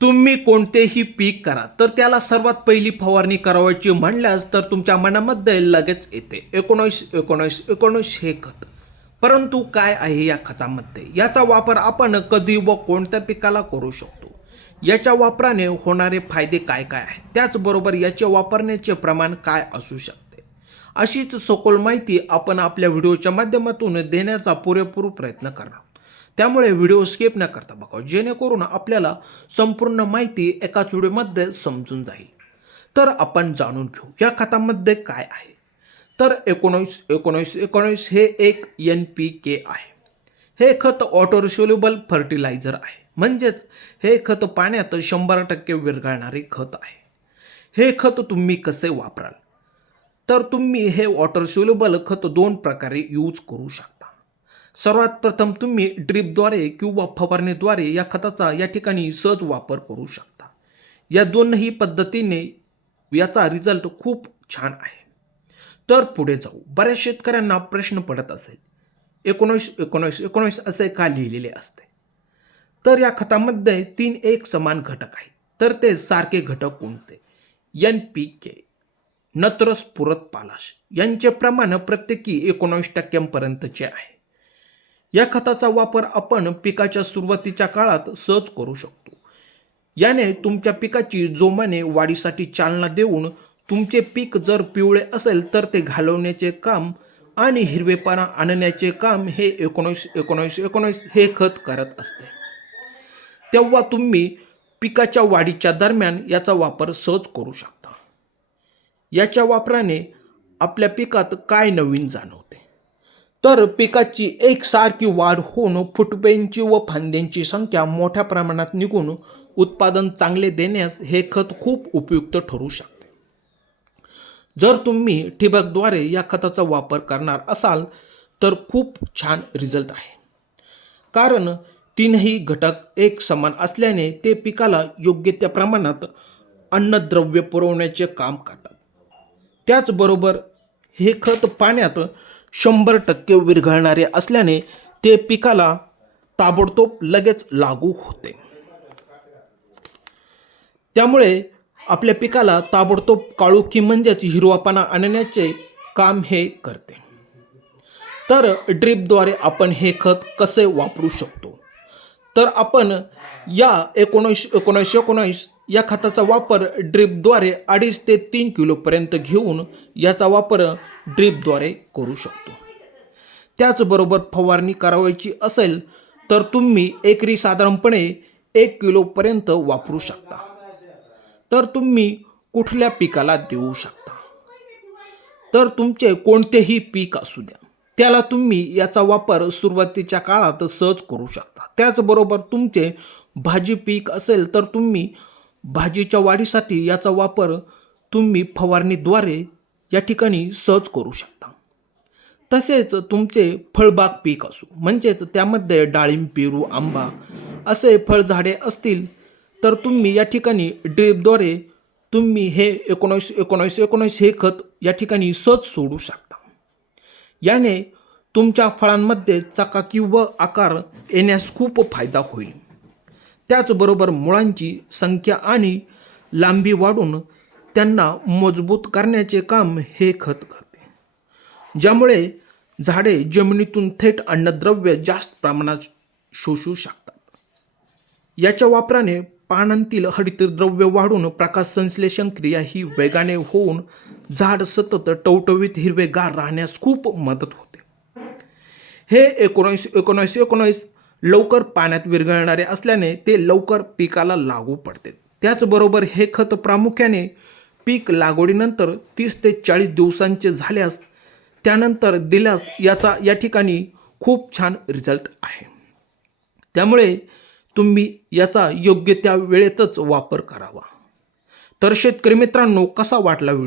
तुम्ही कोणतेही पीक करा तर त्याला सर्वात पहिली फवारणी करायची म्हणल्यास तर तुमच्या मनामध्ये लगेच येते 19 हे खत. परंतु काय आहे या खतामध्ये, याचा वापर आपण कधी व कोणत्या पिकाला करू शकतो, याच्या वापराने होणारे फायदे काय काय आहेत, त्याचबरोबर याचे वापरण्याचे प्रमाण काय असू शकते, अशीच सखोल माहिती आपण आपल्या व्हिडिओच्या माध्यमातून देण्याचा पुरेपूर प्रयत्न करणार. त्यामुळे व्हिडिओ स्किप न करता बघा, जेणेकरून आपल्याला संपूर्ण माहिती एकाच व्हिडिओमध्ये समजून जाईल. तर आपण जाणून घेऊ या खतामध्ये काय आहे. तर 19 हे एक NPK आहे. हे खत वॉटर सोल्युबल फर्टिलायझर आहे, म्हणजेच हे खत पाण्यात 100% विरघळणारे खत आहे. हे खत तुम्ही कसे वापराल, तर तुम्ही हे वॉटर सोल्युबल खत दोन प्रकारे यूज करू शकता. सर्वात प्रथम तुम्ही ड्रिपद्वारे किंवा फवारणीद्वारे या खताचा या ठिकाणी सहज वापर करू शकता. या दोनही पद्धतीने याचा रिझल्ट खूप छान आहे. तर पुढे जाऊ. बऱ्याच शेतकऱ्यांना प्रश्न पडत असेल, 19 असे का लिहिलेले असते. तर या खतामध्ये 3 एक समान घटक आहेत. तर ते सारखे घटक कोणते? NPK, नत्र, स्फुरद, पालाश यांचे प्रमाण प्रत्येकी 19% आहे. या खताचा वापर आपण पिकाच्या सुरुवातीच्या काळात सहज करू शकतो. याने तुमच्या पिकाची जोमाने वाढीसाठी चालना देऊन तुमचे पीक जर पिवळे असेल तर ते घालवण्याचे काम आणि हिरवेपणा आणण्याचे काम हे 19 हे खत करत असते. तेव्हा तुम्ही पिकाच्या वाढीच्या दरम्यान याचा वापर सहज करू शकता. याच्या वापराने आपल्या पिकात काय नवीन जाणवते, तर पिकाची एकसारखी वाढ होऊन फुटव्यांची व फांद्यांची संख्या मोठ्या प्रमाणात निघून उत्पादन चांगले देण्यास हे खत खूप उपयुक्त ठरू शकते. जर तुम्ही ठिबकद्वारे या खताचा वापर करणार असाल तर खूप छान रिझल्ट आहे, कारण तीनही घटक एक समान असल्याने ते पिकाला योग्य त्या प्रमाणात अन्नद्रव्य पुरवण्याचे काम करतात. त्याचबरोबर हे खत पाण्यात 100% विरघळणारे असल्याने ते पिकाला ताबडतोब लगेच लागू होते. त्यामुळे आपल्या पिकाला ताबडतोब काळोखी म्हणजेच हिरवापणा आणण्याचे काम हे करते. तर ड्रिपद्वारे आपण हे खत कसे वापरू शकतो, तर आपण या 19 या खताचा वापर ड्रिपद्वारे 2.5 ते 3 किलोपर्यंत घेऊन याचा वापर ड्रिपद्वारे करू शकतो. त्याचबरोबर फवारणी करायची असेल तर तुम्ही एकरी साधारणपणे 1 किलोपर्यंत वापरू शकता. तर तुम्ही कुठल्या पिकाला देऊ शकता, तर तुमचे कोणतेही पीक असू द्या त्याला तुम्ही याचा वापर सुरुवातीच्या काळात सहज करू शकता. त्याचबरोबर तुमचे भाजी पीक असेल तर तुम्ही भाजीच्या वाढीसाठी याचा वापर तुम्ही फवारणीद्वारे या ठिकाणी सहज करू शकता. तसेच तुमचे फळबाग पीक असो, म्हणजेच त्यामध्ये डाळिंब, पेरू, आंबा असे फळझाडे असतील तर तुम्ही या ठिकाणी ड्रिपद्वारे तुम्ही हे 19 हे खत या ठिकाणी सहज सोडू शकता. याने तुमच्या फळांमध्ये चकाकी व आकार येण्यास खूप फायदा होईल. त्याचबरोबर मुळांची संख्या आणि लांबी वाढून त्यांना मजबूत करण्याचे काम हे खत करते, ज्यामुळे झाडे जमिनीतून थेट अन्नद्रव्य जास्त प्रमाणात शोषू शकतात. याच्या वापराने पानांतील हरितद्रव्य वाढून प्रकाश संश्लेषण क्रिया ही वेगाने होऊन झाड सतत टवटवीत हिरवेगार राहण्यास खूप मदत होते. हे 19 लवकर पाण्यात विरघळणारे असल्याने ते लवकर पिकाला लागू पडते. त्याचबरोबर हे खत प्रामुख्याने पीक लागवडीनंतर 30 ते 40 दिवसांचे झाल्यास त्यानंतर दिल्यास याचा या ठिकाणी खूप छान रिझल्ट आहे. त्यामुळे तुम्ही याचा योग्य त्या वेळेतच वापर करावा. तर शेतकरी मित्रांनो, कसा वाटला व्हिडिओ?